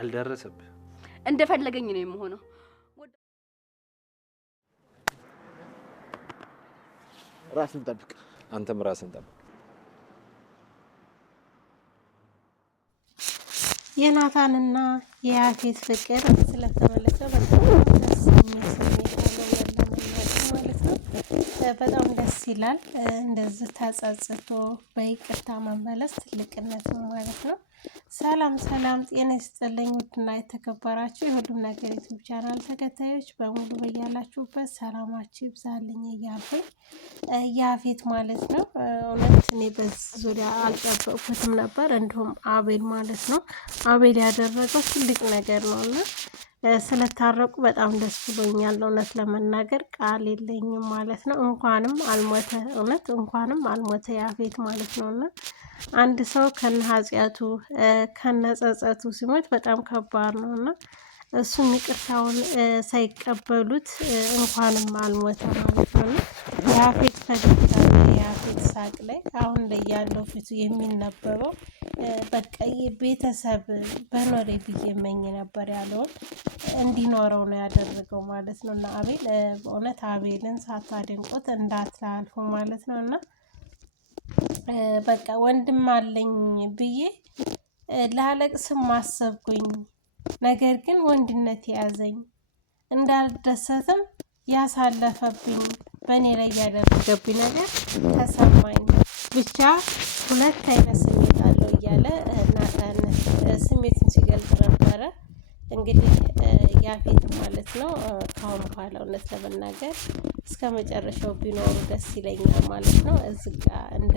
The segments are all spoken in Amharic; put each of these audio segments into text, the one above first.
አልደረሰብህ እንደፈለገኝ ነው የምሆነው። ራስን ጠብቅ። አንተም ራስን ጠብቅ። የናታንና የያፌት ፍቅር ስለተመለሰ በጣም ደስ የሚል ስሜት አለው ማለት ነው። በጣም ደስ ይላል። እንደዚህ ተጸጽቶ በይቅርታ መመለስ ትልቅነት ነው ማለት ነው። ሰላም ሰላም፣ ጤና ይስጥልኝ ውድና የተከበራችሁ የሁሉም ነገር ዩቲዩብ ቻናል ተከታዮች በሙሉ በያላችሁበት ሰላማችሁ ይብዛልኝ እያልኩኝ ያፌት ማለት ነው። እውነት እኔ በዚህ ዙሪያ አልጠበቅኩትም ነበር። እንዲሁም አቤል ማለት ነው። አቤል ያደረገው ትልቅ ነገር ነው እና ስለታረቁ በጣም ደስ ብሎኛል። እውነት ለመናገር ቃል የለኝም ማለት ነው። እንኳንም አልሞተ፣ እውነት እንኳንም አልሞተ ያፌት ማለት ነው እና አንድ ሰው ከነ ኃጢአቱ ከነ ጸጸቱ ሲሞት በጣም ከባድ ነው እና እሱም ይቅርታውን ሳይቀበሉት እንኳንም አልሞተ ማለት ነው። የያፌት ፈገግታ የያፌት ሳቅ ላይ አሁን ላይ ያለው ፊቱ የሚነበበው በቃ ቤተሰብ በኖሬ ብዬ መኝ ነበር ያለውን እንዲኖረው ነው ያደረገው ማለት ነው። እና አቤል በእውነት አቤልን ሳታደንቁት እንዳትላልፉ ማለት ነው። እና በቃ ወንድም አለኝ ብዬ ላለቅስም አሰብኩኝ። ነገር ግን ወንድነት ያዘኝ እንዳልደሰትም ያሳለፈብኝ በእኔ ላይ ያደረገብኝ ነገር ተሰማኝ። ብቻ ሁለት አይነት ስሜት አለው እያለ ናታን ስሜትን ሲገልጽ ነበረ። እንግዲህ ያፌት ማለት ነው ካሁን በኋላ እውነት ለመናገር እስከ መጨረሻው ቢኖሩ ደስ ይለኛል ማለት ነው። እዚህ ጋር እንደ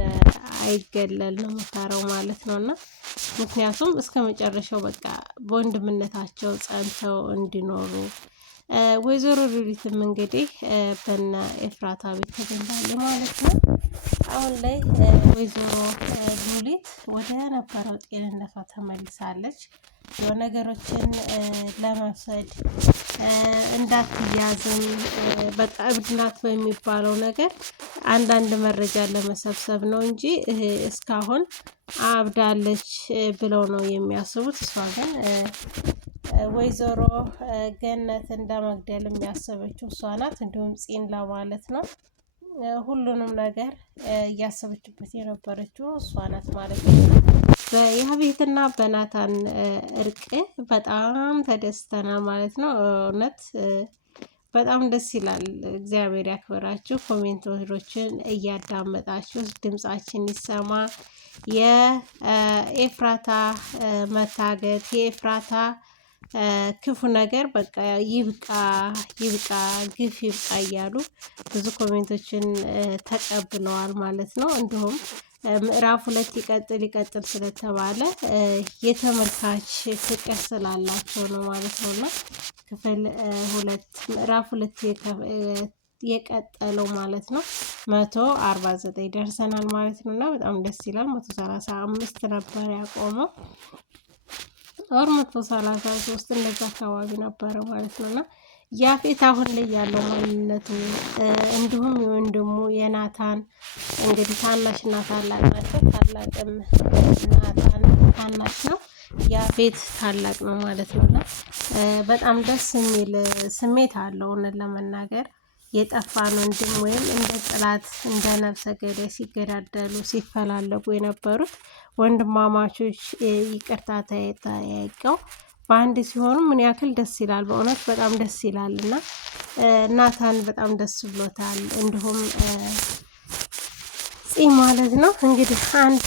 አይገለል ነው የምታረው ማለት ነው። እና ምክንያቱም እስከ መጨረሻው በቃ በወንድምነታቸው ጸንተው እንዲኖሩ ወይዘሮ ሉሊትም እንግዲህ በነ ኤፍራታ ቤት ተገኝታለች ማለት ነው። አሁን ላይ ወይዘሮ ሉሊት ወደ ነበረው ጤንነቷ ተመልሳለች። ነገሮችን ለመውሰድ እንዳትያዝም በቃ እብድ ናት በሚባለው ነገር አንዳንድ መረጃ ለመሰብሰብ ነው እንጂ እስካሁን አብዳለች ብለው ነው የሚያስቡት። እሷ ግን ወይዘሮ ገነት እንደመግደል የሚያስበችው እሷ ናት። እንዲሁም ፂን ለማለት ነው ሁሉንም ነገር እያሰበችበት የነበረችው እሷ ናት ማለት ነው። በያፌትና በናታን እርቅ በጣም ተደስተናል ማለት ነው። እውነት በጣም ደስ ይላል። እግዚአብሔር ያክብራችሁ። ኮሜንቶችን እያዳመጣችሁ ድምጻችን ይሰማ። የኤፍራታ መታገት የኤፍራታ ክፉ ነገር በቃ ይብቃ ይብቃ፣ ግፍ ይብቃ እያሉ ብዙ ኮሜንቶችን ተቀብለዋል ማለት ነው። እንዲሁም ምዕራፍ 2 ይቀጥል ስለተባለ የተመልካች ፍቅር ስላላቸው ነው ማለት ነው። እና ክፍል 2 ምዕራፍ 2 የቀጠለው ማለት ነው 149 ደርሰናል ማለት ነው። እና በጣም ደስ ይላል። 135 ነበር ያቆመው ወር 133 እንደዛ አካባቢ ነበረ ማለት ነው። እና ያፌት አሁን ላይ ያለው ማንነቱ እንዲሁም የወንድሙ የናታን እንግዲህ ታናሽና ታላቅ ናቸው። ታላቅም ናታን ታናሽ ነው፣ ያፌት ታላቅ ነው ማለት ነው። እና በጣም ደስ የሚል ስሜት አለው እውነት ለመናገር የጠፋን ወንድም ወይም እንደ ጥላት እንደ ነፍሰ ገዳይ ሲገዳደሉ ሲፈላለጉ የነበሩት ወንድማማቾች ይቅርታ ተጠያይቀው በአንድ ሲሆኑ ምን ያክል ደስ ይላል። በእውነት በጣም ደስ ይላል። እና ናታን በጣም ደስ ብሎታል። እንዲሁም ፂ ማለት ነው እንግዲህ አንድ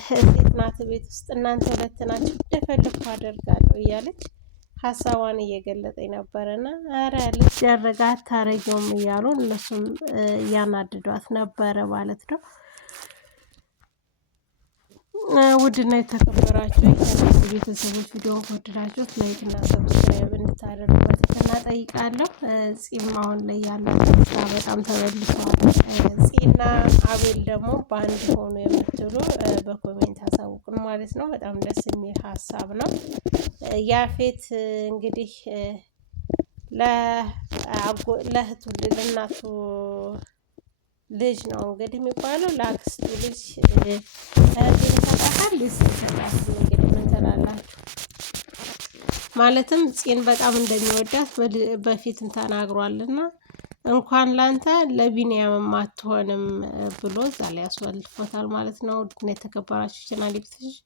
ሴት ናት ቤት ውስጥ እናንተ ሁለት ናችሁ እንደፈለኩ አደርጋለሁ እያለች ሀሳቧን እየገለጠኝ ነበረና አረ ልትደረጋ አታረጊውም እያሉ እነሱም እያናድዷት ነበረ ማለት ነው። ውድና የተከበራችሁ ቤተሰቦች ቪዲዮውን ከወደዳችሁት ላይክ እና ሰብስክራይብ እንድታደርጉበት እናጠይቃለሁ። ፂም አሁን ላይ ያለው በጣም ተመልሷል። ፂና አቤል ደግሞ በአንድ ሆኑ የምትሉ በኮሜንት አሳውቁን ማለት ነው። በጣም ደስ የሚል ሀሳብ ነው። ያፌት እንግዲህ ለእህቱ ለእናቱ ልጅ ነው እንግዲህ የሚባለው ለአክስቱ ልጅ ይሰጣታል። ይሰጣታል እንግዲህ ምን ትላላችሁ? ማለትም ፂን በጣም እንደሚወዳት በፊትም ተናግሯልና እንኳን ላንተ ለቢኒያም አትሆንም ብሎ እዛ ላይ ያስወልፎታል ማለት ነው። ውድና የተከበራችሁ ቻናል ቤተሰቦች